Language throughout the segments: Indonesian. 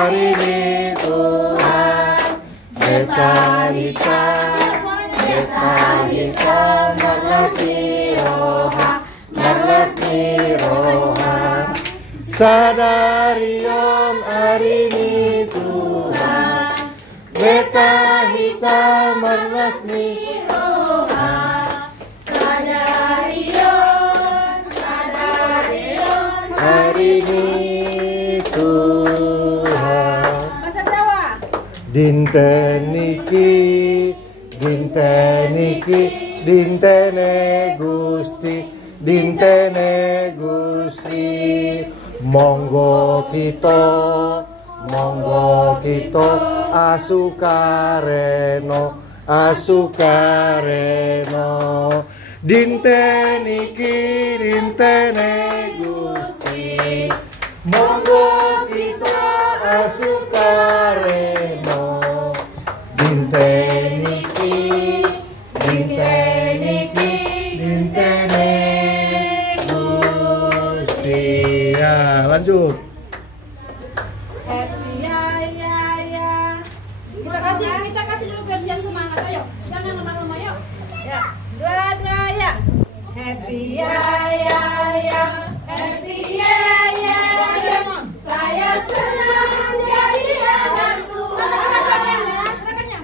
hari ini Tuhan. Beta hitam merles ni roha. Sadarion hari ini Tuhan. Beta hitam merles ni roha. Sadarion hari ini Tuhan. Bahasa Jawa. Dinten niki dintene Gusti, monggo kita asukareno. Dinten niki dintene Gusti, monggo kita asukareno. Dinten niki dintene Gusti. Ya, lanjut. Happy ya. Kita kasih dulu versi yang semangat. Ayo, jangan lemah-lemah yuk. Ya, dua ya. Happy ya. Happy ya. Saya senang jadi anak Tuhan.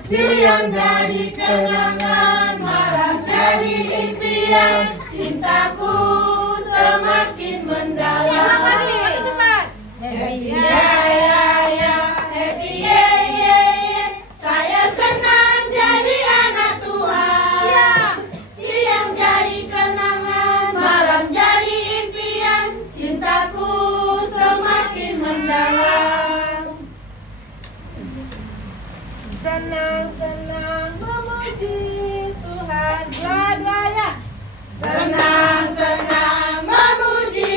Siang jadi kenangan, malam jadi impian. Cintaku semakin mendalam. Cepat. Happy ya. Happy ya. Saya senang jadi anak Tuhan. Siang jadi kenangan, malam jadi impian. Cintaku semakin mendalam. Senang memuji Tuhan. Dua ya. Senang memuji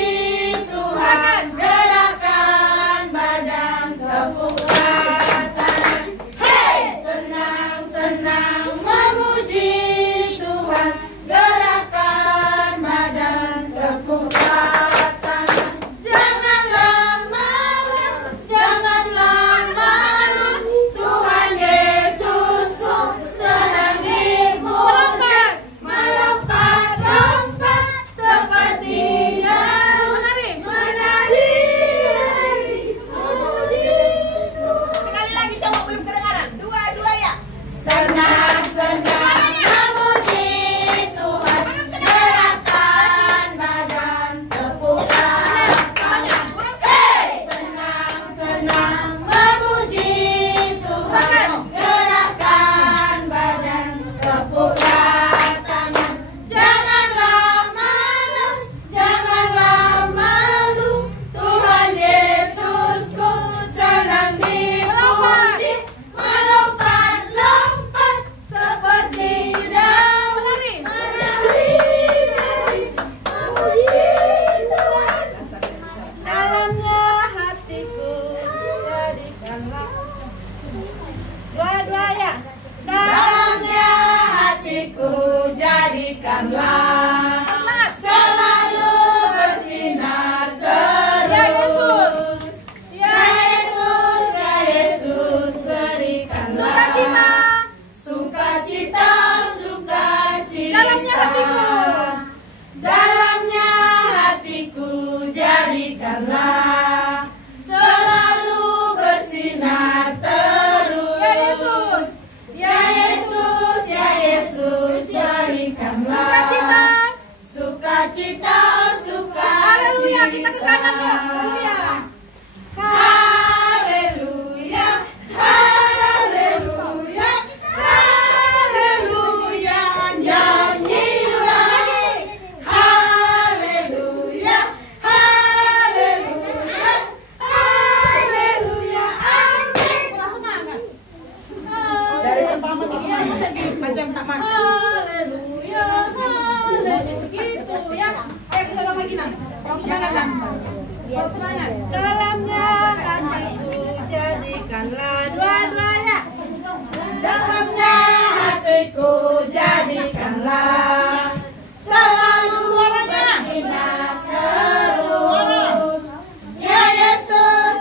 Tuhan. Gerakan badan, tepukkan tangan. Hey! Senang memuji Tuhan. Gerakan badan, tepukkan tangan. Janganlah malas, janganlah malu. Tuhan Yesusku senang dipuja. Melompat seperti daun. Menari. Sekali lagi coba, belum kedengaran. Dua ya. Senang memuji Tuhan. Gerakan badan, tepukkan tangan. Senang memuji Tuhan. Gerakan badan, tepukkan tangan. Janganlah malas, janganlah malu. Tuhan Yesusku senang dipuji. Melompat seperti daun. Menari. Memuji Tuhan. Dalamnya hatiku jadikanlah. Dua ya. Dalamnya hatiku jadikanlah selalu bersinar terus. Ya Yesus berikanlah sukacita. Dalamnya hatiku jadikanlah selalu bersinar terus. Ya Yesus berikanlah sukacita. Haleluya, kita ke kanan loh. Haleluya. Haleluya, nyanyilah. Haleluya. Amin. Dari pertama ke semangat. Macam taman. Haleluya. Gitu ya. Kita ulang lagi nah. Semangat. Dalamnya hatiku jadikanlah. Dua ya. Dalamnya hatiku jadikanlah selalu bersinar terus. Ya Yesus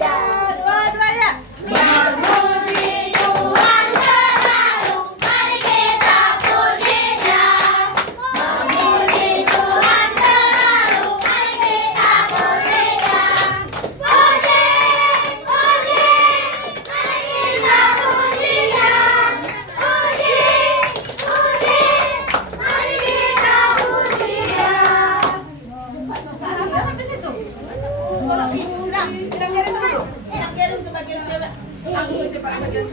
Dua-dua ya. Memuji Tuhan selalu, mari kita puji Dia. Memuji Tuhan selalu, mari kita puji Dia. Puji, puji, mari kita puji Dia. Puji, puji, mari kita puji Dia. Sekarang sampai situ.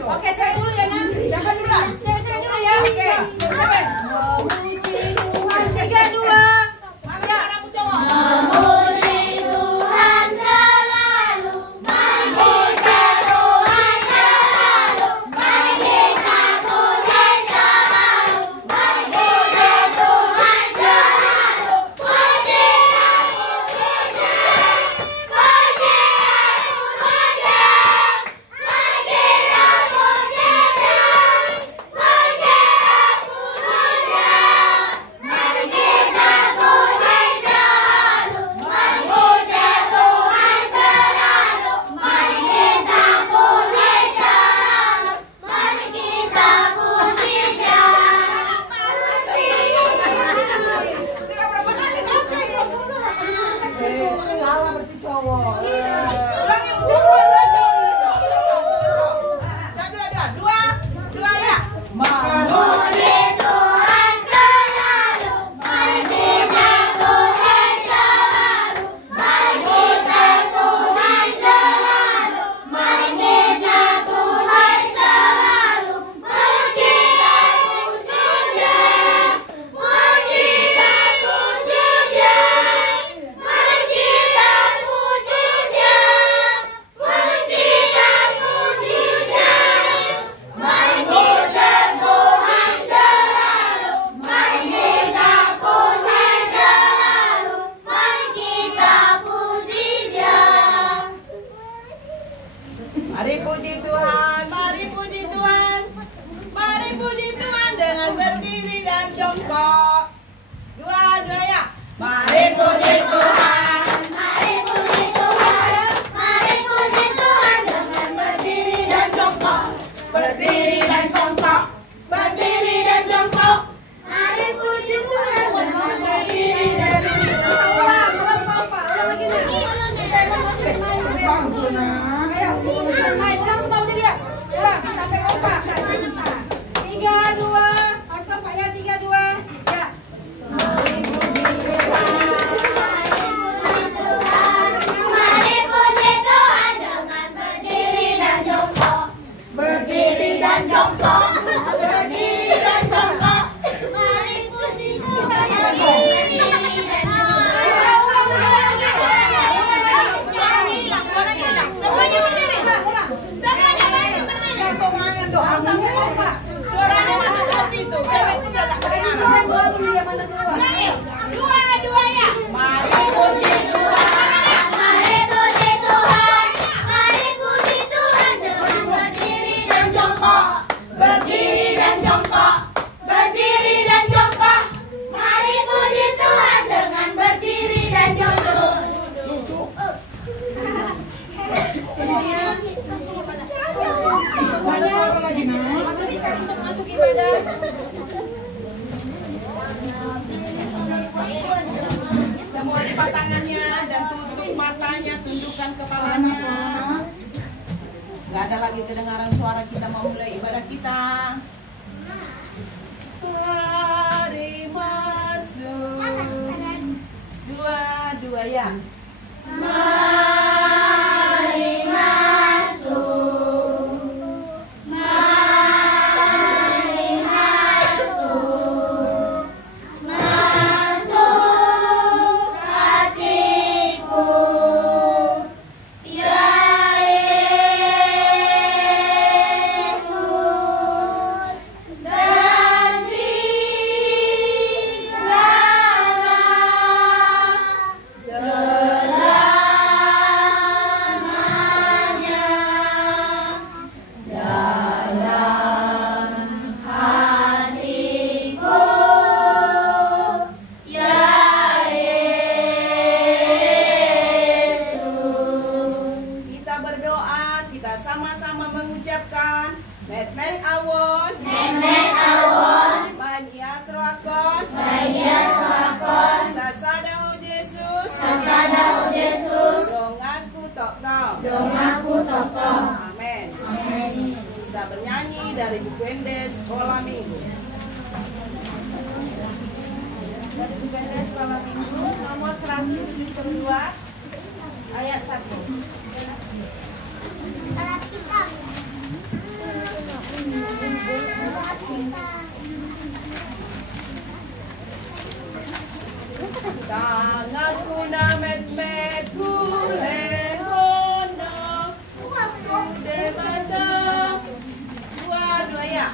Oke, cewek dulu ya, Nan. Siapa dulu? Cewek-cewek dulu ya. Oke. Cewek. Memuji Tuhan 3, 2. Ya. Memuji Tuhan selalu, mari kita Tuhan selalu, mari kita puji selalu, mari kita Tuhan selalu, puji dan puji Dia, puji dan puji Dia, mari kita puji Dia, puji dan puji Dia, mari kita puji selalu, mari puji Tuhan selalu, mari kita puji selalu, mari kita puji Dia. Sudah berapa kali oke ya? Lala mesti cowok. Dua ya. Memuji Tuhan selalu, mari kita Tuhan selalu, mari kita Tuhan selalu, mari kita Tuhan selalu, puji dan puji Dia, puji dan puji Dia, mari kita puji Dia, puji dan puji Dia, mari puja Tuhan selalu, mari kita Tuhan selalu, mari kita puji Dia. Mari puji Tuhan, mari puji Tuhan. Mari puji Tuhan dengan berdiri dan jongkok. Dua-dua ya. Mari puji Tuhan. Mari puji Tuhan, mari puji Tuhan dengan berdiri dan jongkok, Berdiri dan jongkok. Berdiri dan jongkok. mari puji Tuhan dengan berdiri dan jongkok. Main ulang semua berdiri ya. Ulang sampai kompak. 3, 2. Harus kompak ya. 3, 2. Ya. Mari puji Tuhan dengan berdiri dan jongkok, berdiri dan jongkok, berdiri dan jongkok. Mari puji Tuhan dengan berdiri dan Semuanya berdiri. Semuanya masih berdiri. Harus sampai kompak. Suaranya masih seperti itu. Cewek itu udah tak kedengaran. Dua ya. Mari puji Tuhan. Mari puji Tuhan, mari puji Tuhan dengan berdiri dan jongkok, berdiri dan jongkok, berdiri dan jongkok. Mari puji Tuhan dengan berdiri dan jongkok. Semuanya. Untuk masuk ibadah. Semua lipat tangannya dan tutup matanya, tundukkan kepalanya. Gak ada lagi kedengaran suara kita memulai ibadah kita. Mari masuk. Dua ya. Mari masuk, mari masuk, masuk hatiku, ya Yesus, dan tinggallah kita sama-sama mengucapkan Met awon, Manias roakon, Sasadahu Yesus, Dongaku tokno. Amin. Kita bernyanyi dari buku Endes Sekolah Minggu. Dari buku Endes Sekolah Minggu nomor 172 ayat 1. Tanganku na met gule hono, ude mata, dua ya.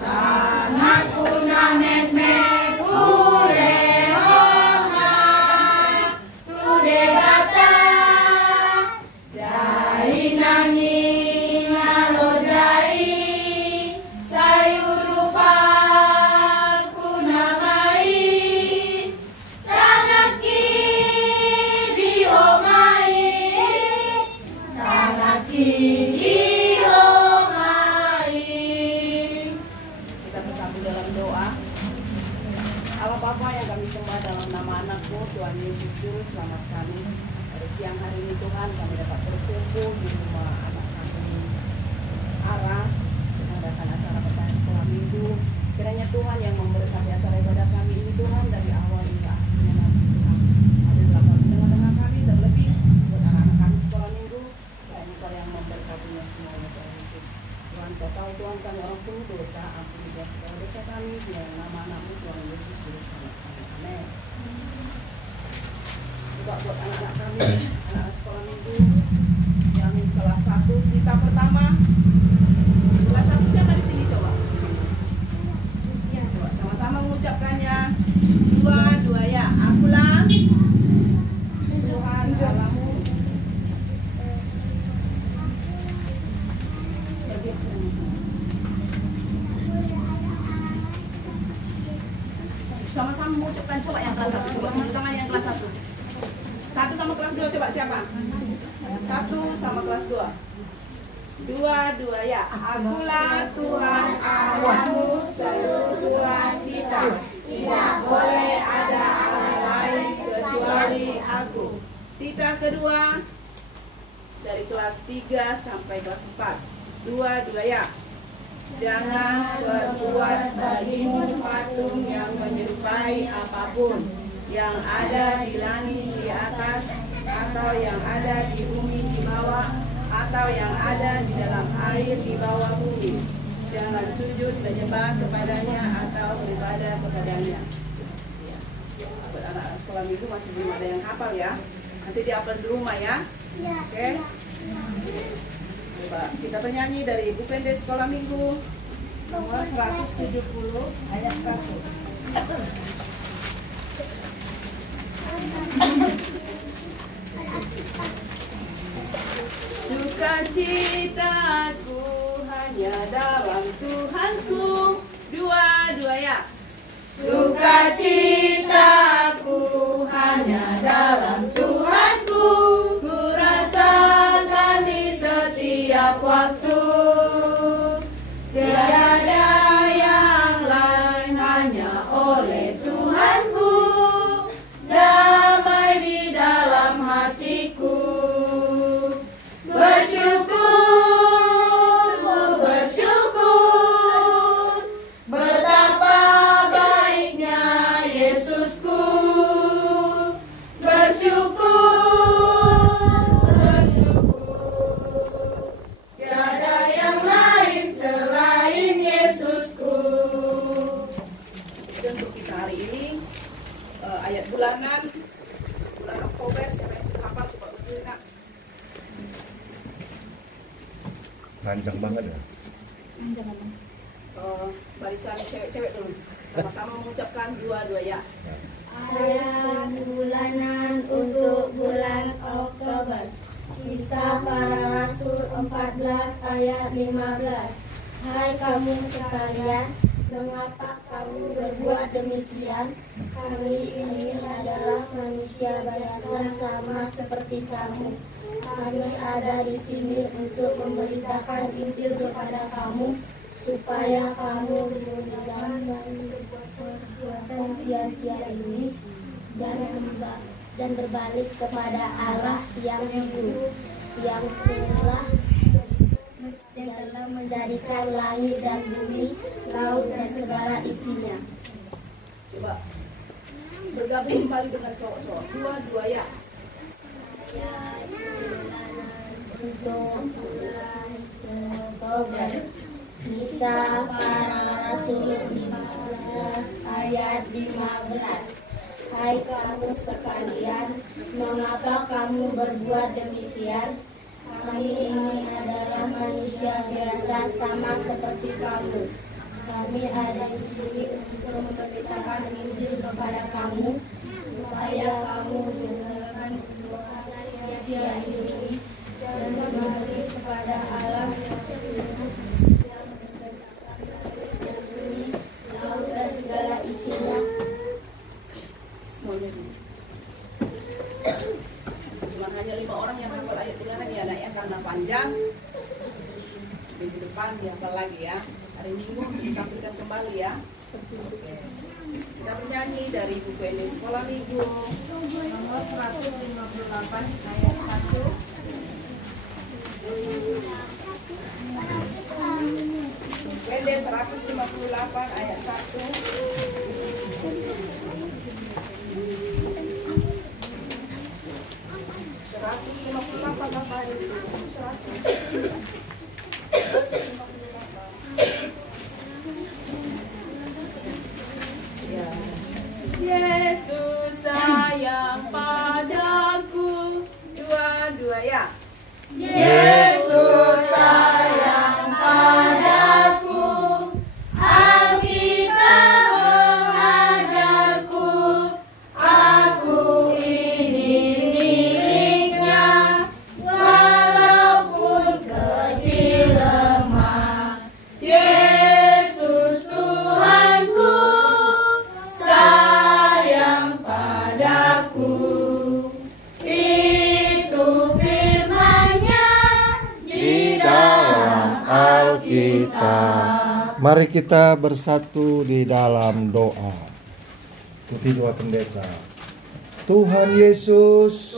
Tanganku na met gule hono, ude mata, dai nangi ngalodai, sayur rupa kunamai. Kita bersatu dalam doa. Allah Bapa yang kami sembah dalam nama anakmu Tuhan Yesus Juru Selamat kami. Pada siang hari ini Tuhan kami dapat berkumpul di rumah anak kami Ara mengadakan acara pertanyaan sekolah minggu. Kiranya Tuhan yang memberkati acara ibadah kami ini Tuhan dari awal hingga akhirnya nanti Tuhan ada dalam tengah-tengah kami, terlebih buat anak-anak kami sekolah minggu. Kiranya Tuhan yang memberkatinya semuanya Tuhan Yesus. Tuhan Kau tahu Tuhan kami orang penuh dosa, ampuni buat segala dosa kami di dalam nama anakmu Tuhan Yesus Juru Selamat kami. Amin. Juga buat anak-anak kami, anak-anak sekolah minggu yang kelas 1 kita pertama. Kelas 1 siapa di sini coba? Coba sama-sama mengucapkannya. Dua ya. Akulah Tuhan Allahmu. Sama-sama mengucapkan, coba yang kelas 1, coba tunjuk tangan yang kelas 1. 1 sama kelas 2 coba siapa? 1 sama kelas 2. Dua ya. Akulah Tuhan Allahmu, seluruh Tuhan kita. Tidak boleh ada Allah lain kecuali aku. Titah kedua dari kelas 3 sampai kelas 4. Dua ya. Jangan berbuat bagimu patung yang menyerupai apapun yang ada di langit di atas, atau yang ada di bumi di bawah, atau yang ada di dalam air di bawah bumi. Jangan sujud menyembah kepadanya atau beribadah kepadanya. Buat anak-anak sekolah minggu masih belum ada yang hafal ya. Nanti dihafal di rumah ya. Oke. Coba kita bernyanyi dari buku Endes Sekolah Minggu nomor 170 ayat 1. Sukacitaku hanya dalam Tuhanku. Dua ya. Sukacitaku hanya dalam Tuhanku. Ku rasakan di setiap waktu. Tiada yang lain, hanya oleh Tuhanku. Damai di dalam hatiku. Bersyukur, ku bersyukur, betapa baiknya Yesusku. Bersyukur, bersyukur, tiada yang lain selain Yesusku. Untuk kita hari ini ayat bulan Oktober, siapa yang suka hafal coba berdiri nak. Panjang banget ya. Barisan cewek-cewek dulu. Sama-sama mengucapkan dua ya. Ayat bulanan untuk bulan Oktober. Kisah Para Rasul 14 ayat 15. Hai kamu sekalian, Mengapa kamu berbuat demikian? Kami ini adalah manusia biasa sama seperti kamu. Kami ada di sini untuk memberitakan Injil kepada kamu, supaya kamu meninggalkan perbuatan sia-sia ini dan berbalik kepada Allah yang hidup, yang telah menjadikan langit dan bumi, laut dan segala isinya. Coba bergabung kembali dengan cowok-cowok. Dua ya. Untuk Kisah Para Rasul 15 ayat 15. Hai kamu sekalian, mengapa kamu berbuat demikian? Kami ini adalah manusia biasa sama seperti kamu. Kami ada di sini untuk memberitakan Injil kepada kamu, supaya kamu meninggalkan sia-sia ini dan kembali kepada Allah yang bumi, laut dan segala isinya. Semuanya dulu. Cuma hanya 5 orang yang hafal ayat ulangan ya nak ya, karena panjang. Minggu depan dihafal lagi ya. Hari Minggu ditampilkan kembali ya. Oke. Kita bernyanyi dari buku ini Sekolah Minggu nomor 158 ayat 1. WD 158 ayat 158 apa itu? 100. Yesus sayang padaku. Dua ya. Yesus sayang padaku, Alkitab mengajarku, aku ini miliknya, walaupun kecil lemah. Yesus Tuhanku sayang padaku. Alkitab. Mari kita bersatu di dalam doa. Ikuti doa pendeta. Tuhan Yesus,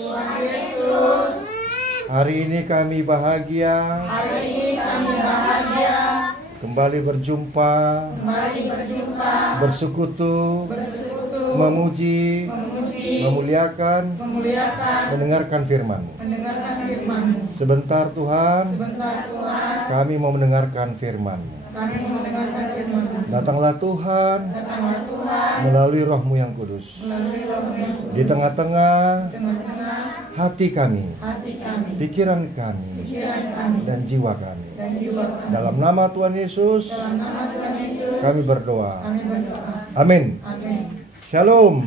hari ini kami bahagia, kembali berjumpa, bersekutu, memuji, memuliakan, mendengarkan firman-Mu. Sebentar Tuhan, kami mau mendengarkan firman-Mu. Datanglah Tuhan, melalui Roh-Mu yang kudus, di tengah-tengah hati kami, pikiran kami, dan jiwa kami. Dalam nama Tuhan Yesus, kami berdoa. Amin. Shalom.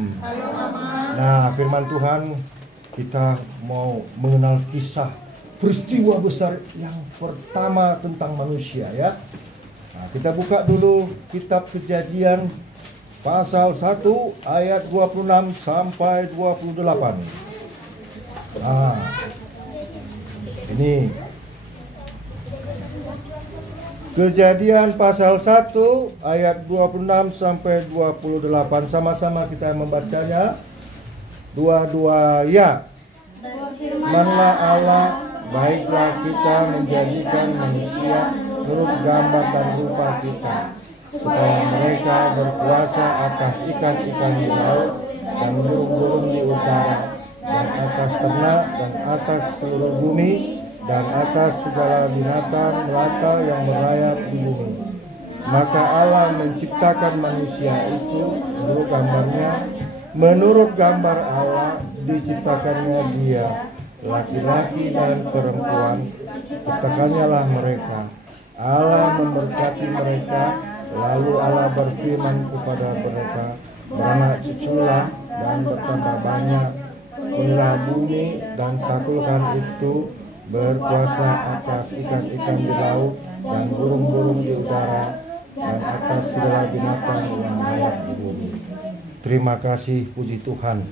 Nah, firman Tuhan, kita mau mengenal kisah peristiwa besar yang pertama tentang manusia ya. Nah, kita buka dulu kitab Kejadian pasal 1 ayat 26 sampai 28. Nah, ini Kejadian pasal 1 ayat 26 sampai 28. Sama-sama kita membacanya. Dua-dua ya. Berfirmanlah Allah, baiklah kita menjadikan manusia menurut gambar dan rupa kita, supaya mereka berkuasa atas ikan-ikan di laut dan burung-burung di udara, dan atas ternak dan atas seluruh bumi, dan atas segala binatang melata yang merayap di bumi. Maka Allah menciptakan manusia itu menurut gambarnya, menurut gambar Allah diciptakannya dia, laki-laki dan perempuan ciptakannya lah mereka. Allah memberkati mereka, lalu Allah berfirman kepada mereka, beranak cuculah dan bertambah banyak, penuhilah bumi dan taklukkan itu, berkuasa atas ikan-ikan di laut dan burung-burung di udara, dan atas segala binatang yang layak di bumi. Terima kasih, puji Tuhan.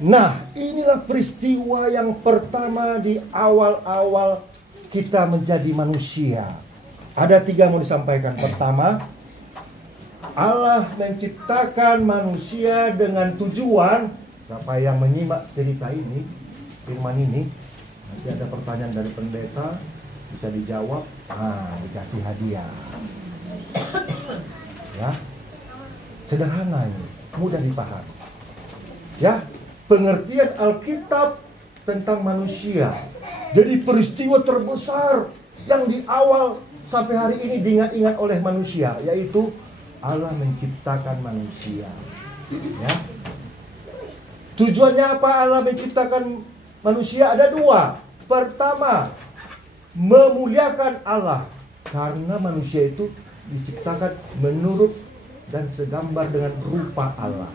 Nah, inilah peristiwa yang pertama di awal-awal kita menjadi manusia. Ada 3 mau disampaikan. Pertama, Allah menciptakan manusia dengan tujuan. Siapa yang menyimak cerita ini, firman ini, nanti ada pertanyaan dari pendeta, bisa dijawab, dikasih hadiah. Ya, sederhana ini, mudah dipahami. Ya, pengertian Alkitab tentang manusia. Jadi peristiwa terbesar yang di awal sampai hari ini diingat-ingat oleh manusia, yaitu Allah menciptakan manusia. Ya. Tujuannya apa Allah menciptakan manusia? Ada 2. Pertama, memuliakan Allah. Karena manusia itu diciptakan menurut dan segambar dengan rupa Allah.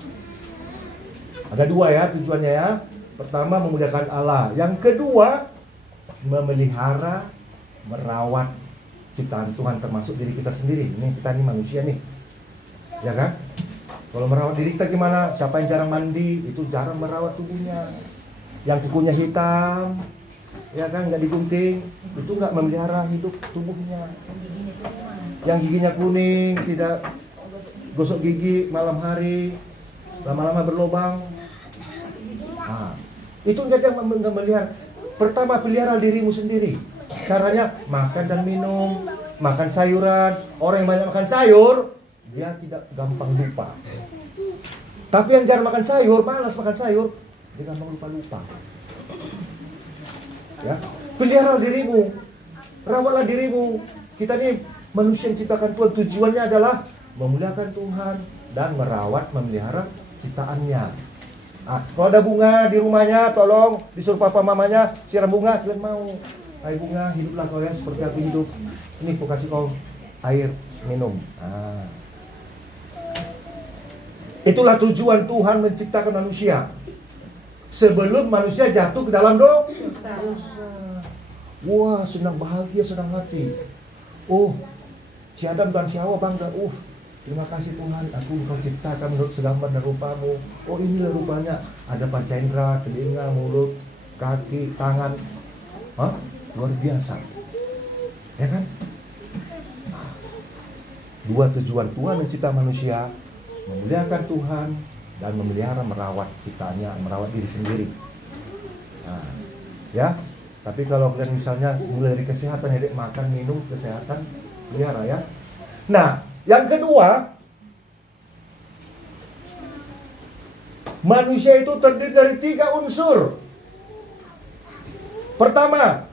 Ada 2 ya tujuannya ya. Pertama, memuliakan Allah. Yang kedua, memelihara, merawat ciptaan Tuhan, termasuk diri kita sendiri. Ini kita nih manusia nih, ya kan? Kalau merawat diri kita gimana? Siapa yang jarang mandi, itu jarang merawat tubuhnya. Yang kukunya hitam, ya kan, nggak digunting, itu nggak memelihara hidup tubuhnya. Yang giginya kuning, tidak gosok gigi malam hari, lama-lama berlubang. Nah, itu nggak memelihara. Pertama, pelihara dirimu sendiri. Caranya makan dan minum, makan sayuran. Orang yang banyak makan sayur, dia tidak gampang lupa. Tapi yang jarang makan sayur, malas makan sayur, dia gampang lupa-lupa. Ya, pelihara dirimu, rawatlah dirimu. Kita nih manusia yang diciptakan Tuhan, tujuannya adalah memuliakan Tuhan dan merawat, memelihara ciptaannya. Kalau ada bunga di rumahnya, tolong disuruh papa mamanya siram bunga. Kalian mau, hai bunga, hiduplah kau ya seperti aku hidup. Ini aku kasih kau air minum. Itulah tujuan Tuhan menciptakan manusia. Sebelum manusia jatuh ke dalam dosa. Wah, senang bahagia, senang hati. Oh, si Adam dan si Hawa bangga. Terima kasih Tuhan, aku engkau ciptakan menurut segambar dan rupamu. Oh, inilah rupanya. Ada panca indera, telinga, mulut, kaki, tangan. Luar biasa. Ya kan? 2 tujuan Tuhan mencipta manusia: memuliakan Tuhan dan memelihara, merawat ciptaannya, merawat diri sendiri. Nah, ya. Tapi kalau kalian misalnya mulai dari kesehatan, ya, makan, minum, kesehatan, pelihara ya. Nah, yang kedua, manusia itu terdiri dari 3 unsur. Pertama,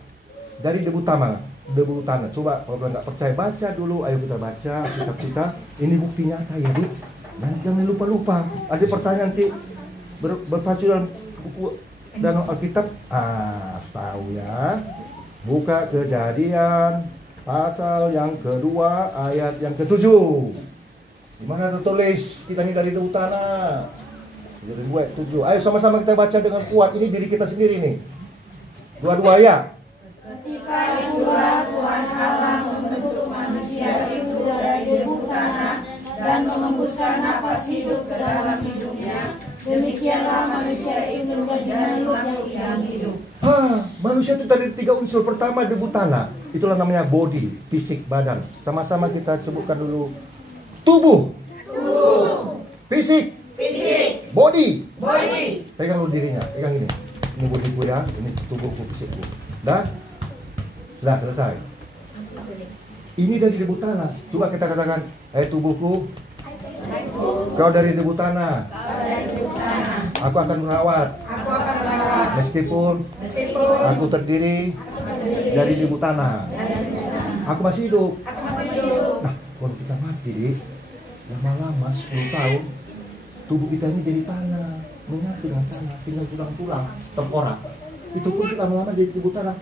dari debu tanah. Coba kalau kalian nggak percaya, baca dulu. Ayo kita baca kitab kita. Ini bukti nyata ya, Dik. Dan jangan lupa-lupa. Ada pertanyaan nanti berpacu dalam buku dan Alkitab. Tahu ya. Buka Kejadian pasal yang kedua ayat yang ke-7. Di mana tertulis kita ini dari debu tanah. Jadi 2:7. Ayo sama-sama kita baca dengan kuat. Ini diri kita sendiri nih. 2 ya. Ketika itulah Tuhan Allah membentuk manusia itu dari debu tanah dan mengembuskan napas hidup ke dalam hidupnya. Demikianlah manusia itu menjadi makhluk yang hidup. Manusia itu dari 3 unsur. Pertama, debu tanah. Itulah namanya body, fisik, badan. Sama-sama kita sebutkan dulu. Tubuh. Fisik. Body. Pegang dulu dirinya, pegang ini. Ini bodyku ya, ini tubuhku, fisikku. Sudah selesai. Ini dari debu tanah. Coba kita katakan, tubuhku, kau dari debu tanah. Aku akan merawat. Meskipun aku terdiri dari debu tanah. Aku masih hidup. Nah, kalau kita mati, lama-lama 10 tahun, tubuh kita ini jadi tanah, menyatu dengan tanah, tinggal tulang-tulang, tengkorak. Itu pun lama-lama jadi debu tanah,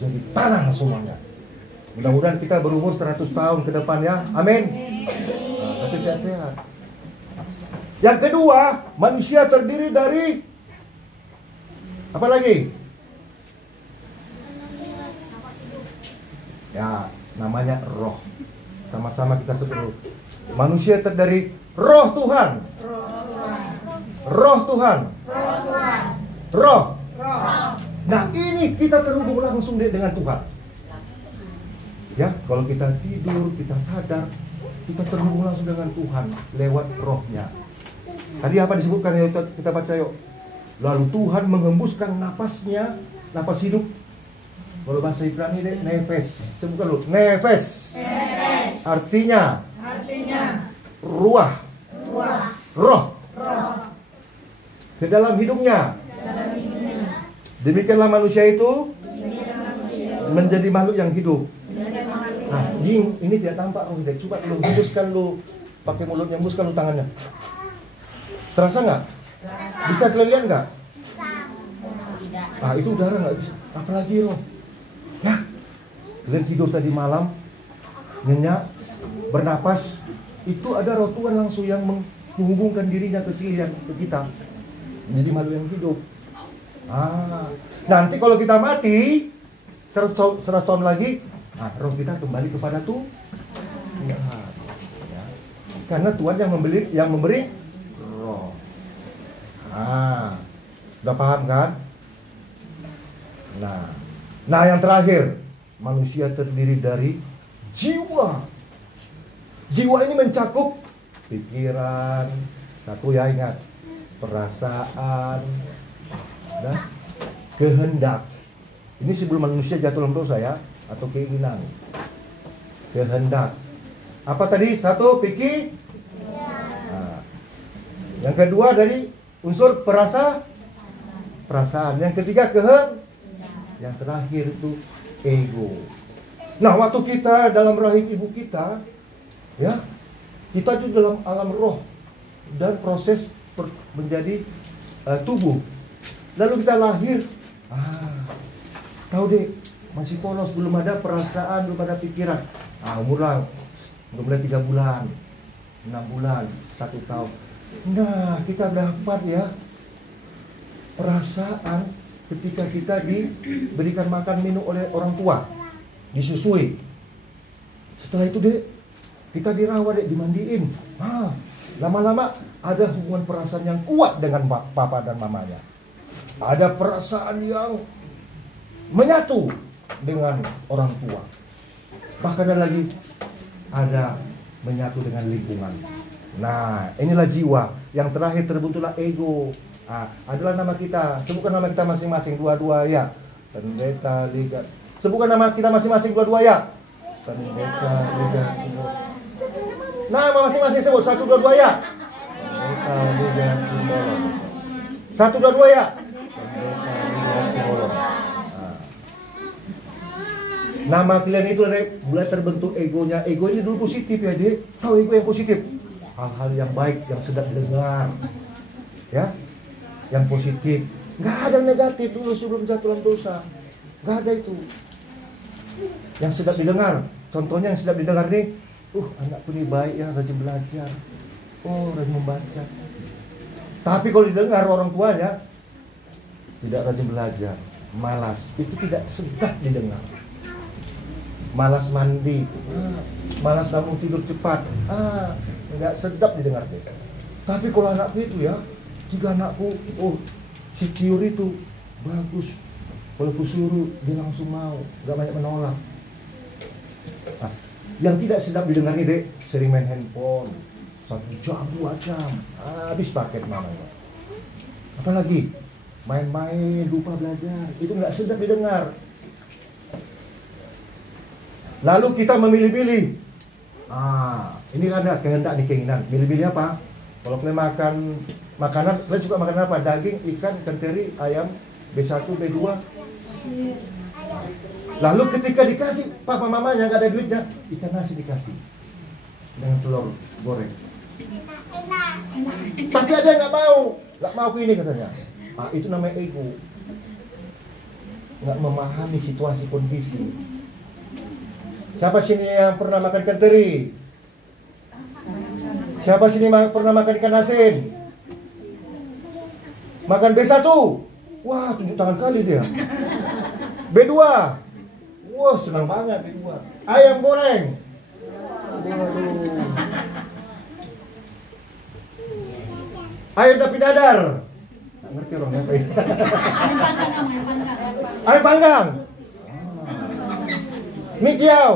jadi tanah semuanya. Mudah-mudahan kita berumur 100 tahun ke depan ya, amin. Tapi sehat-sehat. Yang kedua, manusia terdiri dari apa lagi? Ya, namanya roh. Sama-sama kita sebut dulu. Manusia terdiri roh Tuhan. Roh Tuhan. Roh. Nah ini kita terhubung langsung dengan Tuhan. Ya, kalau kita tidur, kita sadar, kita terhubung langsung dengan Tuhan lewat rohnya. Tadi apa disebutkan ya, kita baca yuk. Lalu Tuhan menghembuskan napasnya, napas hidup. Kalau bahasa Ibrani deh, nefes. Sebutkan dulu, nefes. Artinya ruah. Roh. Ke dalam hidupnya. Demikianlah manusia itu menjadi makhluk yang hidup. Nah, ini tidak tampak roh hidup. Coba lu hembuskan, lu pakai mulutnya, hembuskan lu tangannya. Terasa nggak? Bisa kalian lihat nggak? Ah, itu udara nggak bisa. Apalagi roh. Ya, kalian tidur tadi malam, nyenyak, bernapas, itu ada roh Tuhan langsung yang menghubungkan dirinya ke kita. Jadi makhluk yang hidup. Ah, nanti kalau kita mati 100 tahun lagi, roh kita kembali kepada Tuhan. Ya. Karena Tuhan yang memberi roh. Udah paham kan? Nah yang terakhir, manusia terdiri dari jiwa. Jiwa ini mencakup pikiran, satu ya ingat, perasaan, dan kehendak. Ini sebelum manusia jatuh dalam dosa ya, atau keinginan, kehendak. Apa tadi? Satu, pikir. Yang kedua dari unsur perasaan. Yang ketiga kehendak. Yang terakhir itu ego. Nah, waktu kita dalam rahim ibu kita, ya, kita itu dalam alam roh dan proses menjadi tubuh. Lalu kita lahir, tahu deh, masih polos, belum ada perasaan, belum ada pikiran. Belum mulai 3 bulan, 6 bulan, 1 tahun. Nah, kita dapat ya perasaan ketika kita diberikan makan minum oleh orang tua, disusui. Setelah itu deh, kita dirawat deh, dimandiin. Lama-lama ada hubungan perasaan yang kuat dengan papa dan mamanya. Ada perasaan yang menyatu dengan orang tua. Bahkan ada menyatu dengan lingkungan. Nah, inilah jiwa. Yang terakhir terbentuklah ego. Adalah nama kita. Sebutkan nama kita masing-masing, dua-dua ya. Pendeta, Liga. Sebutkan nama kita masing-masing, dua-dua ya. Pendeta, Liga. Nama masing-masing sebut, 1, 2, 2 ya. Pendeta, Liga, Simbolon. 1, 2, 2 ya. Pendeta, Liga, Simbolon. Nama kalian itu mulai terbentuk egonya. Ego ini dulu positif ya, Dek. Tahu ego yang positif? Hal-hal yang baik, yang sedap didengar. Ya, yang positif. Nggak ada yang negatif dulu sebelum jatuh dalam dosa. Nggak ada itu. Yang sedap didengar. Contohnya yang sedap didengar nih, anakku ini baik ya, rajin belajar. Rajin membaca. Tapi kalau didengar orang tuanya tidak rajin belajar, malas, itu tidak sedap didengar. Malas mandi, malas bangun tidur cepat, nggak sedap didengar deh. Tapi kalau anakku itu ya, 3 anakku, secure itu bagus. Kalau aku suruh dia langsung mau, nggak banyak menolak. Yang tidak sedap didengar nih dek, sering main handphone, 1 jam, 2 jam, habis paket mamanya. Apalagi main-main, lupa belajar, itu nggak sedap didengar. Lalu kita memilih-pilih. Ini ada kehendak nih, keinginan. Pilih-pilih apa? Kalau kalian makan makanan, kalian suka makan apa? Daging, ikan, ikan teri, ayam, B1, B2. Lalu ketika dikasih papa mamanya nggak ada duitnya, ikan nasi dikasih dengan telur goreng. Tapi ada yang nggak mau ini katanya. Itu namanya ego. Nggak memahami situasi kondisi. Siapa sini yang pernah makan ikan teri? Siapa sini pernah makan ikan asin? Makan B1? Wah, tunjuk tangan kali dia. B2? Wah, senang banget B2. Ayam goreng? Waduh. Ayo Dapi Dadar. Nggak ngerti orangnya apa ini. Ayo panggang. Mie Kiau.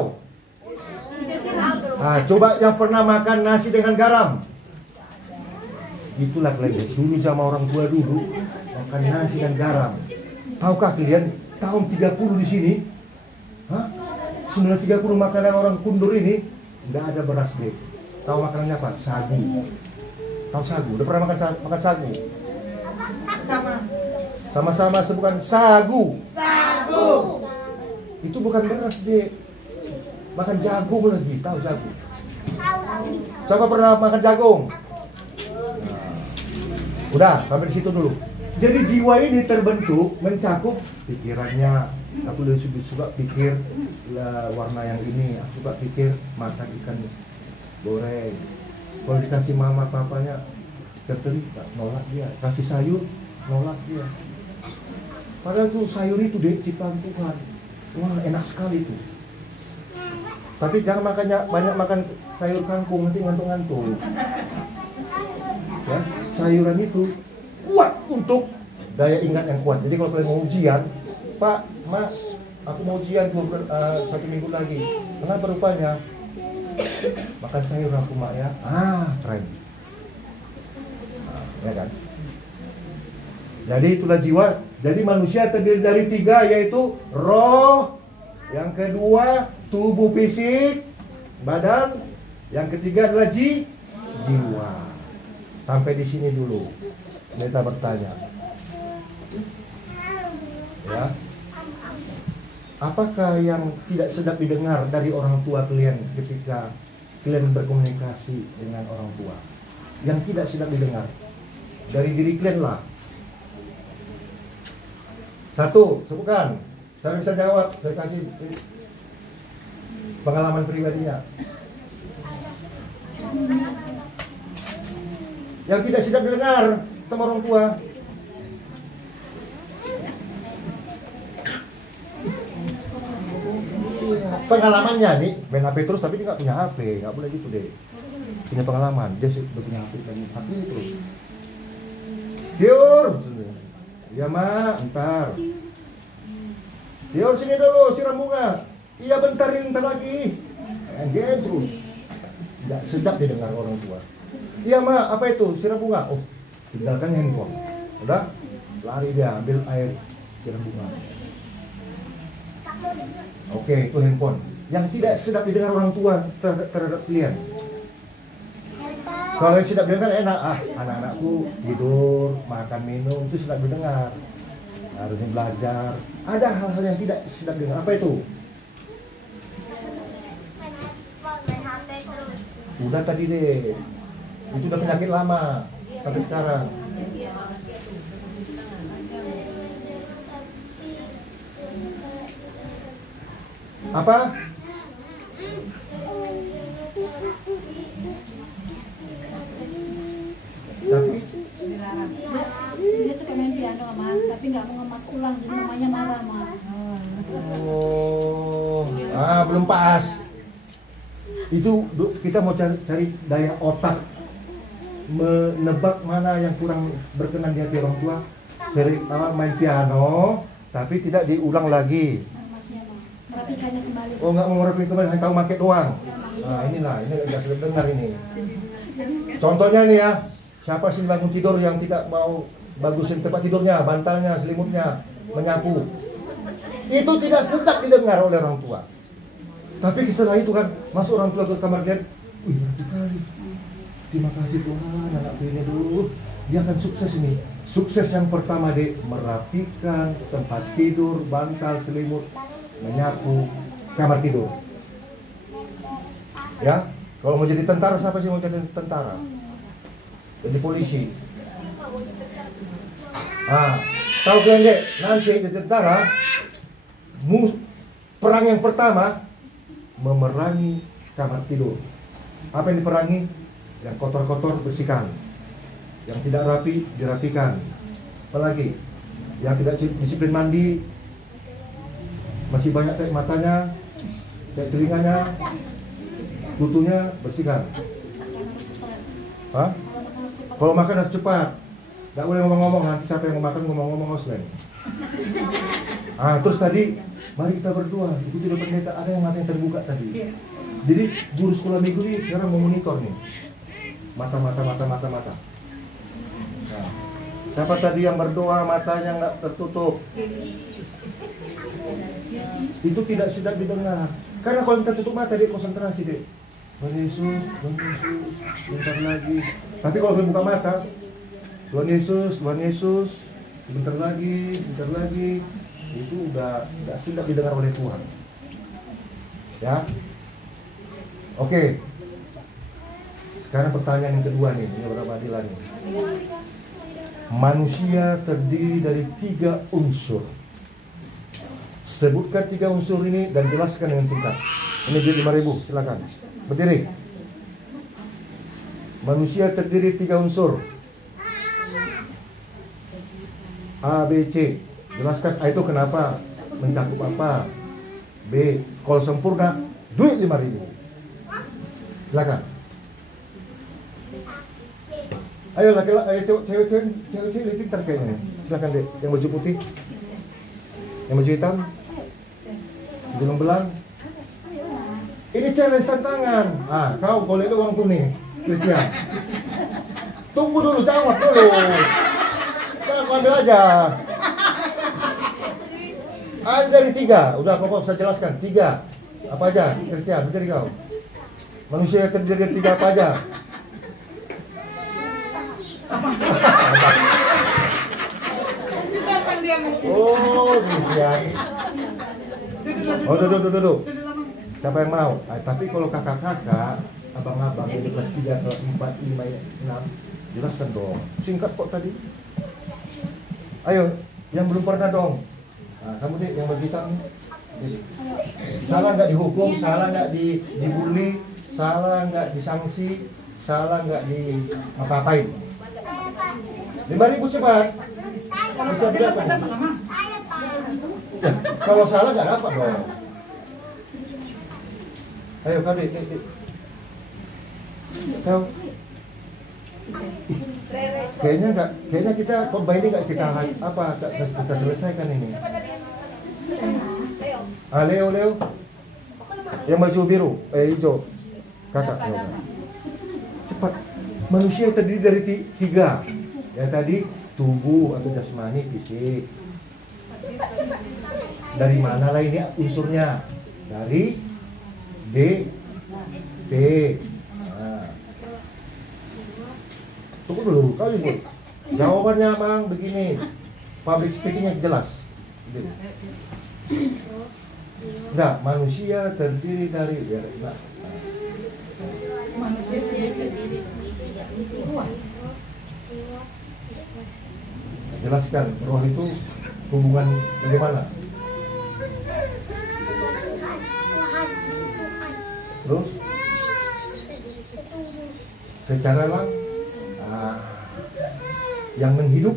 Ah, coba yang pernah makan nasi dengan garam. Itulah kalian. Dulu sama orang tua dulu makan nasi dan garam. Tahukah kalian tahun 30 di sini? Hah? 1930 makanan orang kundur ini nggak ada beras deh. Tahu makanannya apa? Sagu. Tahu sagu? Udah pernah makan sagu? Sama-sama sebutkan sagu. Sagu. Itu bukan beras deh. Makan jagung lagi. Tahu jagung? Siapa pernah makan jagung? Nah, udah sampai di situ dulu. Jadi jiwa ini terbentuk mencakup pikirannya. Aku lebih suka pikir warna yang ini. Aku suka pikir makan ikan goreng. Kalau dikasih mama papanya keteri, nolak dia. Kasih sayur, nolak dia. Padahal tuh sayur itu deh ciptaan Tuhan. Wah enak sekali tuh. Tapi jangan banyak makan sayur kangkung, nanti ngantuk-ngantuk. Ya, sayuran itu kuat untuk daya ingat yang kuat. Jadi kalau kalian mau ujian, Pak, Mas, aku mau ujian 1 minggu lagi. Kenapa rupanya? Makan sayur aku mak ya. Ah, keren. Nah, ya kan? Jadi itulah jiwa. Jadi manusia terdiri dari 3, yaitu roh. Yang kedua tubuh fisik, badan. Yang ketiga adalah jiwa. Sampai di sini dulu. Kita bertanya. Ya. Apakah yang tidak sedap didengar dari orang tua kalian ketika kalian berkomunikasi dengan orang tua? Yang tidak sedap didengar dari diri kalian lah. 1, sebutkan. Saya bisa jawab, saya kasih pengalaman pribadinya. Yang tidak sedap didengar sama orang tua. Pengalamannya nih, main HP terus tapi dia nggak punya HP, nggak boleh gitu deh. Punya pengalaman, dia udah punya HP dan HP terus. Tiur, ya mak, ntar. Tiur sini dulu, siram bunga. Iya bentar ini, bentar lagi. Dia terus, nggak sedap didengar orang tua. Iya mak, apa itu? Siram bunga. Oh, tinggalkan handphone. Udah, lari dia ambil air siram bunga. Oke, itu handphone. Yang tidak sedap didengar orang tua terhadap kalian. Kalau yang sedap didengar enak, anak-anakku tidur, makan, minum, itu sedap didengar. Harusnya belajar. Ada hal-hal yang tidak sedap didengar. Apa itu? Udah tadi deh. Itu udah penyakit lama sampai sekarang. Apa? Tapi dia suka main piano mah, tapi nggak mau ngemas ulang, jadi mamanya marah mah. Oh, belum pas. Itu kita mau cari daya otak, menebak mana yang kurang berkenan di hati orang tua. Sering main piano, tapi tidak diulang lagi. Merapikannya kembali. Oh, nggak mau merapikan kembali, hanya tahu make doang. Nah inilah, ini nggak sedap dengar ini. Contohnya nih ya, siapa sih bangun tidur yang tidak mau bagusin tempat tidurnya, bantalnya, selimutnya, menyapu. Itu tidak sedap didengar oleh orang tua. Tapi setelah itu kan, masuk orang tua ke kamar dia, wih rapi kali. Terima kasih Tuhan, anakku ini dulu. Dia akan sukses ini. Sukses yang pertama deh, merapikan tempat tidur, bantal, selimut, menyapu kamar tidur. Ya, kalau mau jadi tentara, siapa sih mau jadi tentara? Jadi polisi. Tahu kalian deh, nanti jadi tentara, perang yang pertama memerangi kamar tidur. Apa yang diperangi? Yang kotor-kotor bersihkan, yang tidak rapi dirapikan. Apalagi yang tidak disiplin mandi, masih banyak tarik matanya, tarik telinganya, Tutunya bersihkan. Hah? Kalau makan harus cepat. Gak boleh ngomong-ngomong, nanti siapa yang mau makan ngomong-ngomong oslen. Terus tadi, mari kita berdoa. Itu tidak pendeta, ada yang mata yang terbuka tadi. Jadi guru sekolah minggu ini sekarang mau monitor nih. Mata. Nah, siapa tadi yang berdoa matanya nggak tertutup? Itu tidak didengar. Karena kalau kita tutup mata dia konsentrasi deh. Tuhan Yesus, bentar lagi. Tapi kalau kita buka mata, Tuhan Yesus, bentar lagi, itu udah tidak didengar oleh Tuhan. Ya, oke. Sekarang pertanyaan yang kedua nih, ini berapa adilan nih? Manusia terdiri dari 3 unsur. Sebutkan 3 unsur ini dan jelaskan dengan singkat. Ini duit 5.000, silakan. Berdiri. Manusia terdiri 3 unsur. A, B, C. Jelaskan A itu kenapa, mencakup apa. B, kalau sempurna, duit 5.000. Silakan. Ayo laki-laki, cewek-cewek lebih pintar kayaknya. Silakan deh, yang baju putih, yang baju hitam, belum belang. Ini challenge tantangan. Kau boleh itu uang kuning, Christian. Tunggu dulu, jawab dulu. Kau ambil aja. Ada dari 3, udah kok saya jelaskan 3. Apa aja, Christian? Berdiri kau. Manusia yang terdiri dari 3 apa aja? Oh, Christian. Oh, duduk. Siapa yang mau? Tapi kalau kakak-kakak, abang-abang yang di kelas 3, kelas 4, 5, 6, jelaskan dong. Singkat kok tadi. Ayo, yang belum pernah dong. Kamu deh yang berbicara. Salah nggak dihukum, salah nggak dibully, salah nggak disanksi, salah nggak di apa-apain. 5.000 cepat. Bisa berapa? Ya, kalau salah nggak dapat dong. Ayo kau deh. Kau. Kayaknya kita combine ini nggak kita selesaikan ini. Leo. Yang baju biru, hijau. Kakak. Cepat. Manusia terdiri dari 3. Ya tadi tubuh atau jasmani, fisik. Dari mana lah ini unsurnya? Dari D, T. Tunggu dulu, kau ikut. Jawabannya Bang begini. Public speakingnya jelas. Enggak, manusia terdiri dari Manusia terdiri jelaskan roh itu hubungan bagaimana? Terus secara yang menghidup.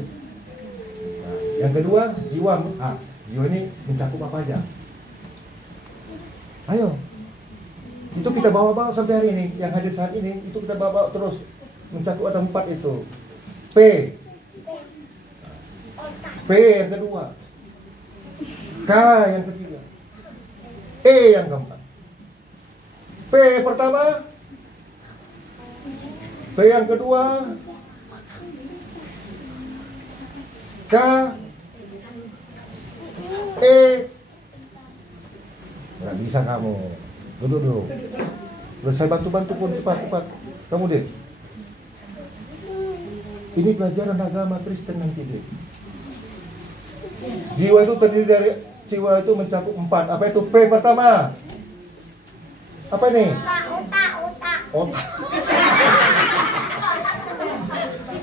Yang kedua jiwa. Jiwa ini mencakup apa aja? Ayo, itu kita bawa sampai hari ini. Yang hadir saat ini itu kita bawa terus, mencakup ada 4 itu. P yang kedua, K yang ketiga, E yang keempat. P pertama, P yang kedua, K, E. Nggak bisa kamu. Duduk dulu. Terus saya bantu pun cepat. Kamu deh. Ini pelajaran agama Kristen nanti deh. Jiwa itu terdiri dari itu mencakup 4. Apa itu P pertama? Apa ini? Otak.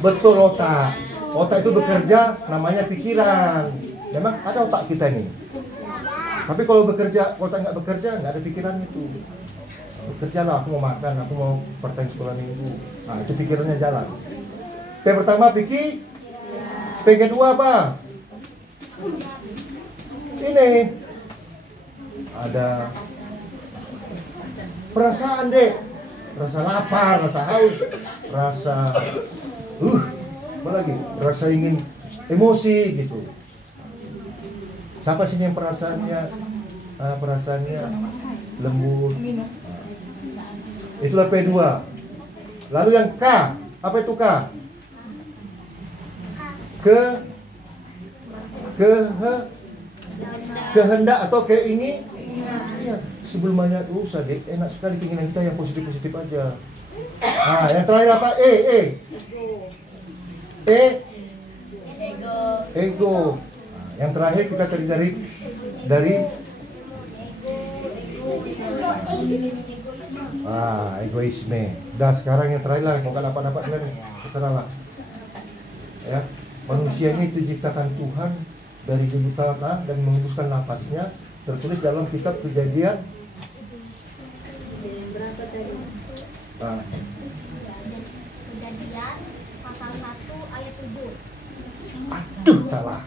Betul, otak. Otak itu bekerja, namanya pikiran. Memang ada otak kita ini. Tapi kalau otak nggak bekerja, nggak ada pikiran itu. Kerjalah, aku mau makan, aku mau pertanyaan sekolah minggu. Nah, itu pikirannya jalan. P pertama pikir. P kedua apa? Ini ada perasaan deh. rasa lapar, rasa haus, rasa apa lagi? Rasa ingin emosi gitu. Siapa sini yang perasaannya lembut? Itulah P2. Lalu yang K, apa itu K? Kehendak atau keinginan. Iya, sebelum banyak urusan, enak sekali keinginan kita yang positif-positif aja. Nah, yang terakhir apa? Ego. Yang terakhir kita terdiri dari egoisme. Dah, sekarang yang terakhir lah, mau nggak dapat kan, terserah lah. Ya, manusia ini diciptakan Tuhan dari debu tanah dan mengembuskan nafasnya, tertulis dalam kitab Kejadian. Kejadian pasal 1 ayat 7. Aduh, salah.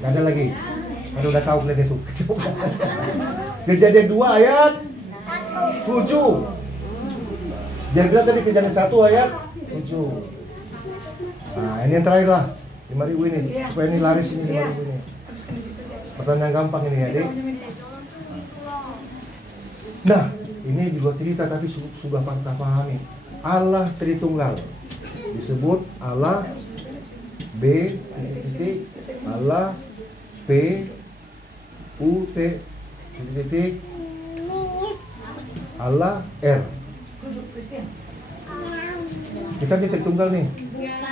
Gak ada lagi. Aduh, udah tahu kalian itu. Kejadian 2 ayat 7. Jangan bilang tadi Kejadian 1 ayat 7. Nah, ini yang terakhir lah. 5.000 ini, supaya ini laris ini 5.000 ini. Pertanyaan gampang ini ya, Dek. Nah, ini juga cerita tapi sudah kita pahami. Allah Tritunggal disebut Allah B titik Allah P U T titik Allah R. Kita di Tritunggal nih.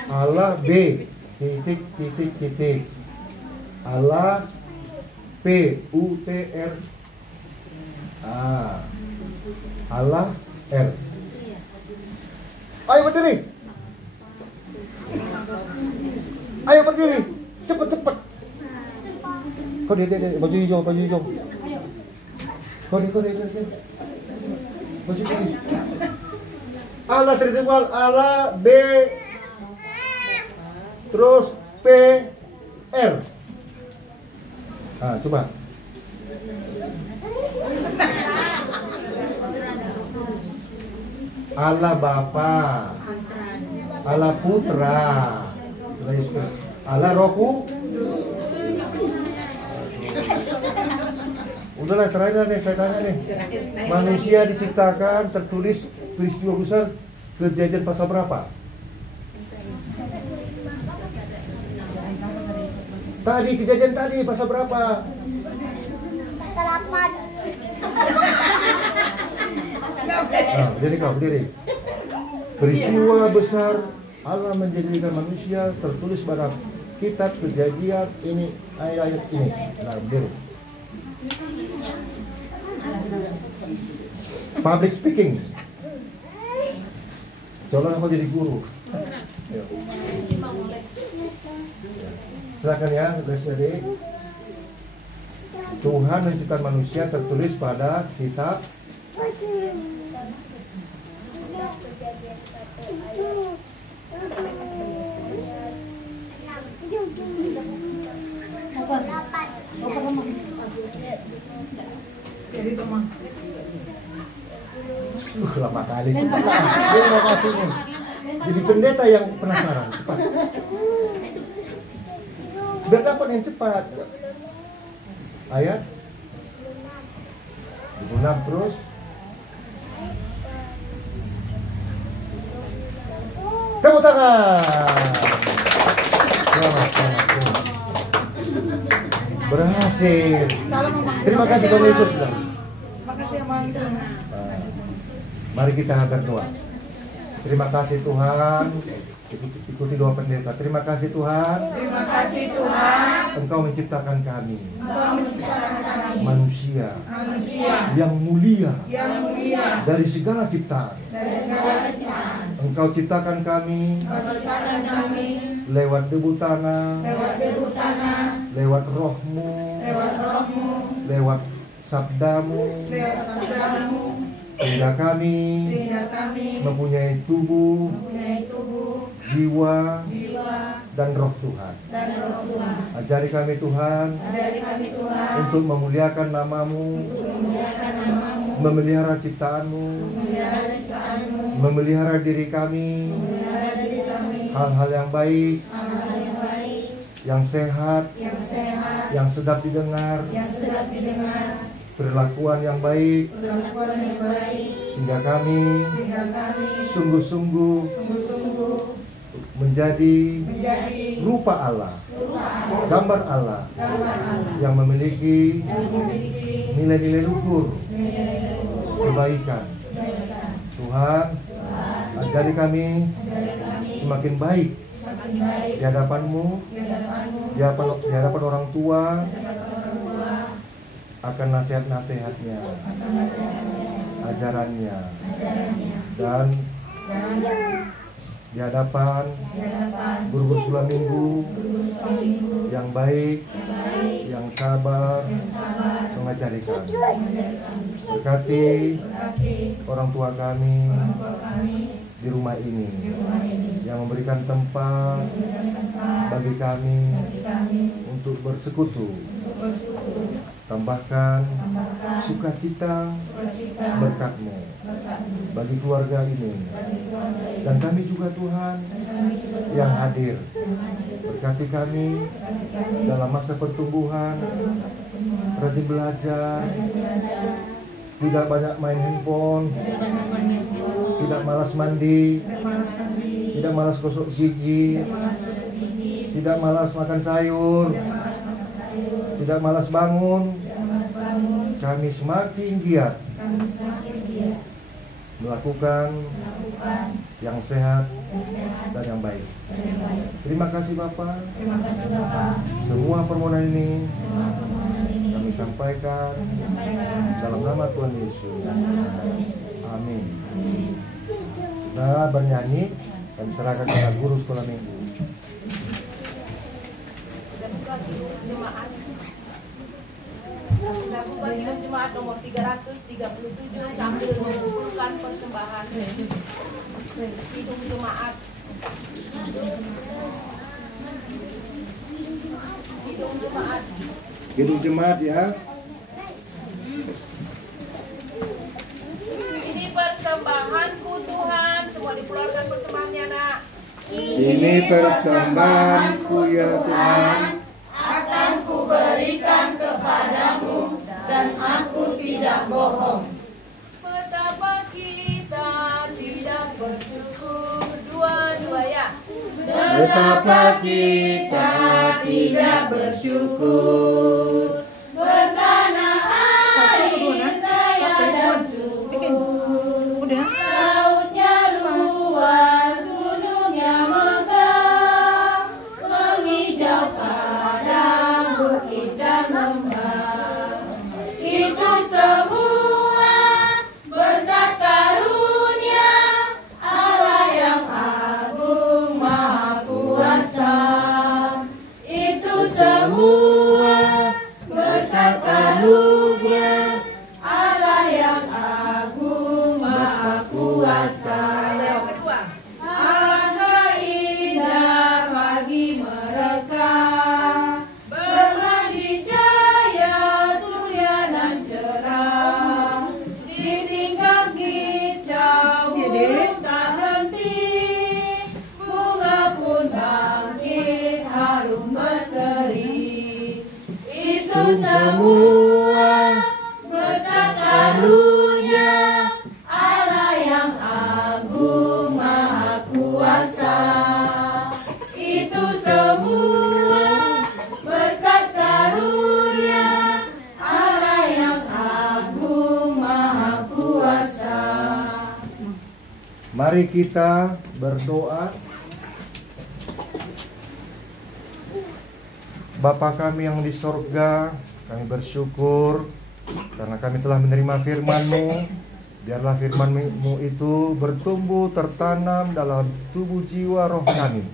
Allah B titik Allah P U T R Allah R. Ayo berdiri. Ayo berdiri. Cepet. Kau dia baju hijau. Kau dia. Baju hijau. Allah Tritunggal, Allah B terus P R. Coba. Allah Bapa, Allah Putra, Allah Roh Kudus. Udahlah, terakhir nih saya tanya nih. Manusia diciptakan tertulis peristiwa besar Kejadian pasal berapa? Tadi Kejadian tadi pasal berapa? Pasal 8. Berdiri. Peristiwa besar Allah menjadikan manusia tertulis pada kitab Kejadian ini ayat ini. Nah, berdiri. Public speaking. Seolah aku jadi guru. Silakan ya, adik. Tuhan menciptakan manusia tertulis pada kitab lama kali. Cepatlah. Terima kasih nih. Jadi pendeta yang penasaran. Cepat. Biar dapat yang cepat. Ayat 26 terus. Tepuk tangan. Selamat. Berhasil. Terima kasih Tuhan Yesus. Makasih sama kita. Mari kita berdoa. Terima kasih Tuhan. Ikuti doa pendeta. Terima kasih Tuhan. Terima kasih Tuhan. Engkau menciptakan kami. Engkau menciptakan kami. Manusia. Manusia. Yang mulia. Yang mulia. Dari segala ciptaan. Dari segala ciptaan. Engkau ciptakan kami. Engkau ciptakan kami. Lewat debu tanah. Lewat debu tanah. Lewat rohmu. Lewat rohmu. Lewat sabdamu. Lewat sabdamu. Sehingga kami mempunyai tubuh, jiwa, dan roh Tuhan. Ajari kami Tuhan untuk memuliakan namamu memelihara ciptaanmu, memelihara diri kami, hal-hal yang baik, yang sehat, yang sedap didengar, perlakuan yang baik, sehingga kami sungguh-sungguh menjadi rupa Allah, gambar Allah yang memiliki nilai-nilai luhur kebaikan. Tuhan, ajari kami semakin baik di hadapan-Mu, di hadapan orang tua, akan nasihat-nasihatnya, ajarannya, dan di hadapan guru-guru sekolah minggu yang baik, yang sabar, mengajari kami. Berkati orang tua kami di rumah ini yang memberikan tempat bagi kami untuk bersekutu. Tambahkan sukacita berkat-Mu bagi keluarga ini, dan kami juga Tuhan yang hadir. Berkati kami dalam masa pertumbuhan, rajin belajar, tidak banyak main handphone, tidak malas mandi, tidak malas gosok gigi, tidak malas makan sayur, tidak malas bangun. Kami semakin giat melakukan yang sehat dan yang baik. Terima kasih Bapak. Semua permohonan ini kami sampaikan dalam nama Tuhan Yesus. Amin. Setelah bernyanyi, kami serahkan kepada guru sekolah minggu. Sudah buka Kidung Jemaat nomor 337 sambil mengumpulkan persembahan Kidung Jemaat. Kidung Jemaat. Kidung Jemaat ya. Ini persembahanku Tuhan, semua dikeluarkan persembahannya nak. Ini persembahanku ya Tuhan, akan kuberikan kepadamu dan aku tidak bohong. Betapa kita tidak bersyukur, dua-dua ya. Betapa kita tidak bersyukur. Bertanah air kaya dan subur. Lautnya luas, gunungnya megah, menghijau padang bukit dan lembah. Itu semua berkat karunia Allah yang agung maha kuasa. Itu semua berkat karunia Allah yang agung maha kuasa. Yang kedua. Alangkah indah pagi mereka, bermandi cahaya surya dan cerah. Di tingkang kicau tak henti, bunga pun bangkit harum berseri. Itu semua berkat karunia Allah yang agung maha kuasa. Itu semua berkat karunia Allah yang agung maha kuasa. Mari kita berdoa. Bapa kami yang di sorga, kami bersyukur karena kami telah menerima firman-Mu. Biarlah firman-Mu itu bertumbuh, tertanam dalam tubuh jiwa roh kami,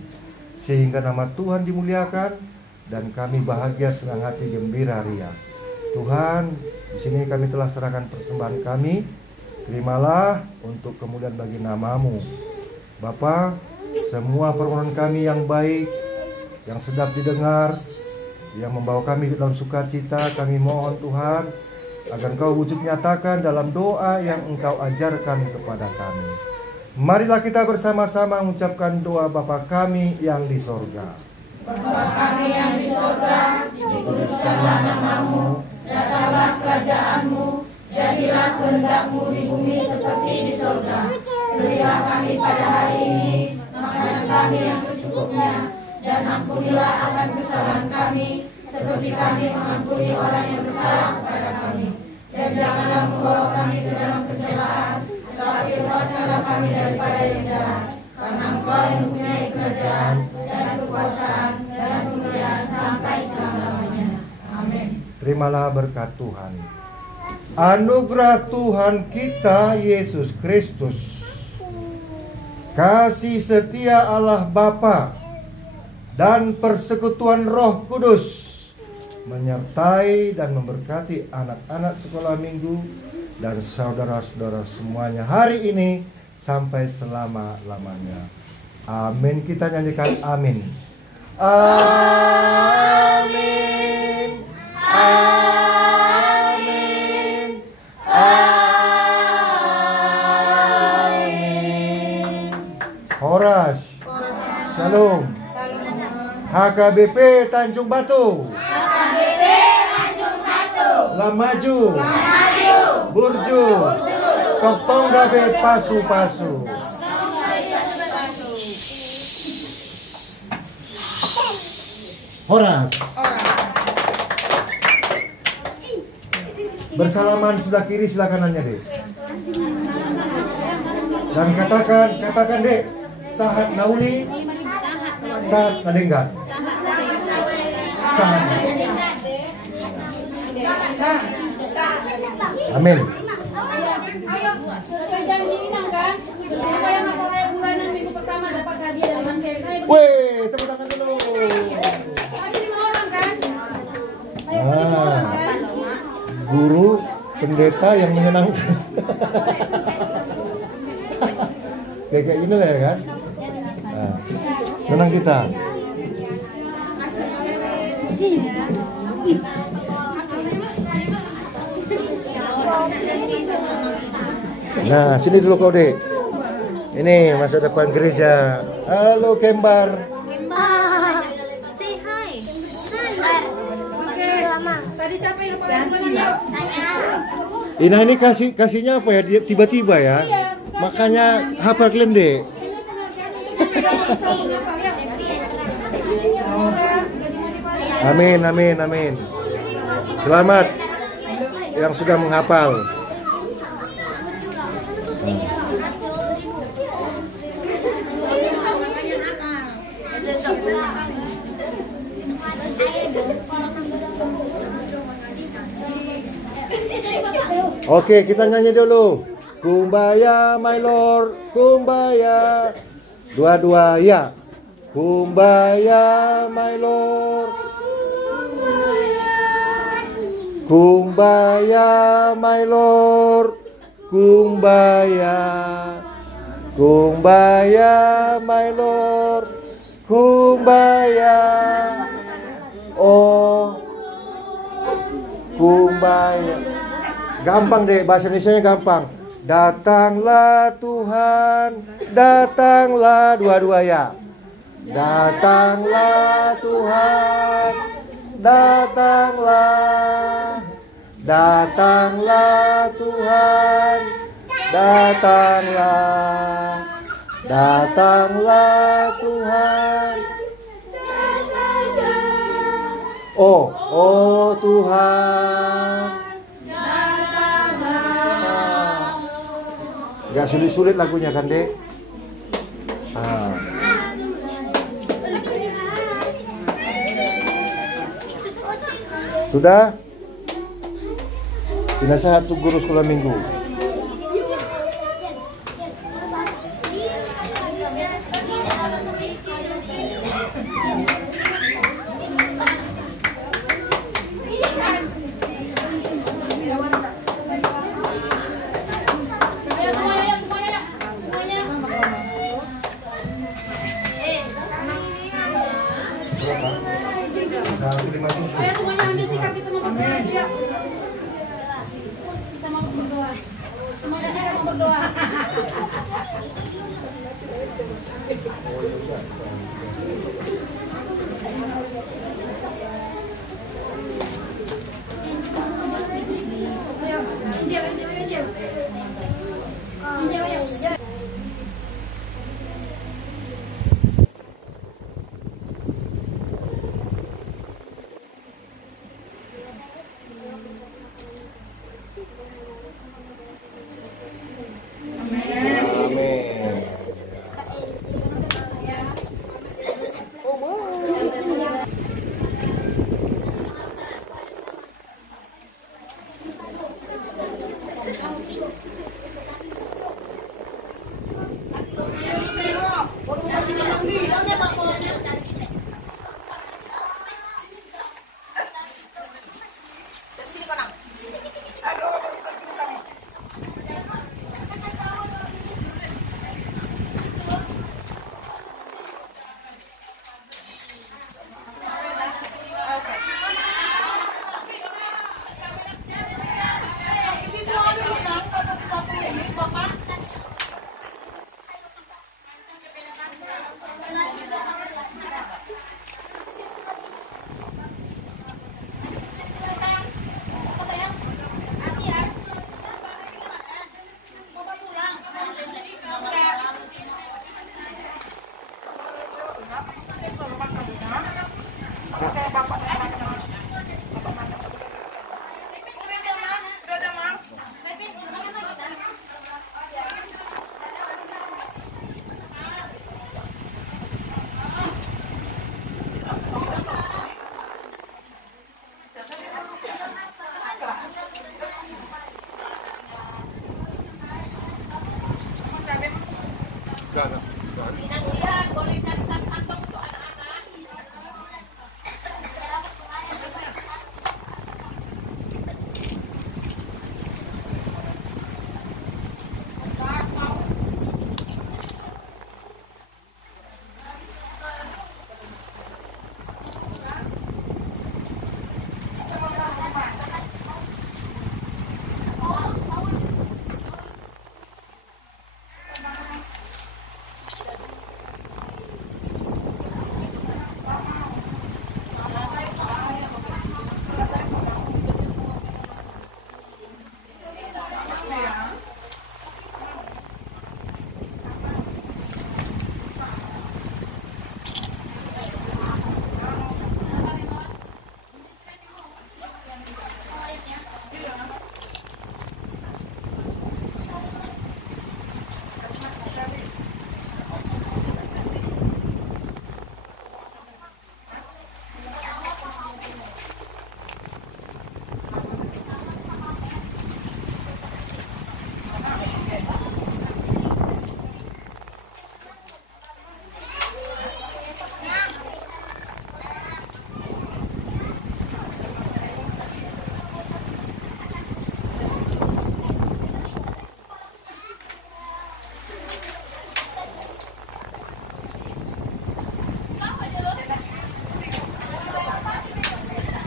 sehingga nama Tuhan dimuliakan dan kami bahagia, senang hati, gembira, ria. Tuhan, di sini kami telah serahkan persembahan kami. Terimalah untuk kemuliaan bagi nama-Mu. Bapa, semua permohonan kami yang baik, yang sedap didengar, yang membawa kami ke dalam sukacita, kami mohon Tuhan, agar Engkau wujud nyatakan dalam doa yang Engkau ajarkan kepada kami. Marilah kita bersama-sama mengucapkan doa Bapa kami yang di sorga. Bapa kami yang di sorga, dikuduskanlah namamu, datanglah kerajaanmu, jadilah kehendak-mu di bumi seperti di sorga. Berilah kami pada hari ini makanan kami yang secukupnya, dan ampunilah akan kesalahan kami, seperti kami mengampuni orang yang bersalah kepada kami. Dan janganlah membawa kami ke dalam pencobaan, tetapi lepaskanlah kami daripada yang jahat. Karena Engkau yang mempunyai kerajaan dan kekuasaan dan kemuliaan sampai selama-lamanya. Amin. Terimalah berkat Tuhan. Anugerah Tuhan kita Yesus Kristus, kasih setia Allah Bapa, dan persekutuan Roh Kudus menyertai dan memberkati anak-anak sekolah minggu dan saudara-saudara semuanya hari ini sampai selama-lamanya. Amin. Kita nyanyikan amin. Amin. Amin. Amin. Horas. Shalom. HKBP Tanjung Batu. HKBP Tanjung Batu. Lamaju. Maju. Burju. Tonggabe Pasu-Pasu. Horas. Bersalaman sebelah kiri, sebelah kanannya, Dek. Dan katakan Dek, Sahat Nauli, Sahat Nadenggan. Sahat. Amin. Ayo, sesuai janji Inang kan? Siapa yang hafal ayat bulanan minggu pertama dapat hadiah dari Mankind. Weh, tepuk tangan dulu. Ada 5 orang kan? Ayo, 5 Ah, orang kan? guru pendeta yang menyenangkan. Kayak gini lah ya kan? Nah, senang kita. Nah, sini dulu kau, Dek. Ini masa depan gereja. Halo, Kembar. Say hi. Oke. Tadi siapa yang hafal ayat bulanan? Ina ini kasihnya apa ya? Dia tiba-tiba ya. Iya, sengaja. Makanya hafal kalian, Dek. Ini penghargaan untuk yang bisa menghafal ya. Semoga jadi motivasi. Amin, amin, amin. Selamat yang sudah menghafal. Oke, kita nyanyi dulu. Kumbaya, my lord, kumbaya. Dua-dua ya. Kumbaya, my lord. Kumbaya, my lord. Kumbaya. Kumbaya, my lord. Kumbaya. Oh. Kumbaya. Gampang deh, bahasa Indonesianya gampang. Datanglah Tuhan, datanglah, dua-dua ya. Datanglah Tuhan, datanglah. Datanglah Tuhan, datanglah. Datanglah Tuhan. Oh Tuhan. Gak sulit-sulit lagunya kan, Dek? Sudah? Nasihat untuk guru sekolah minggu. Ayo semuanya ambil sikat, kita mau berdoa. berdoa. Enggak. Boleh kan?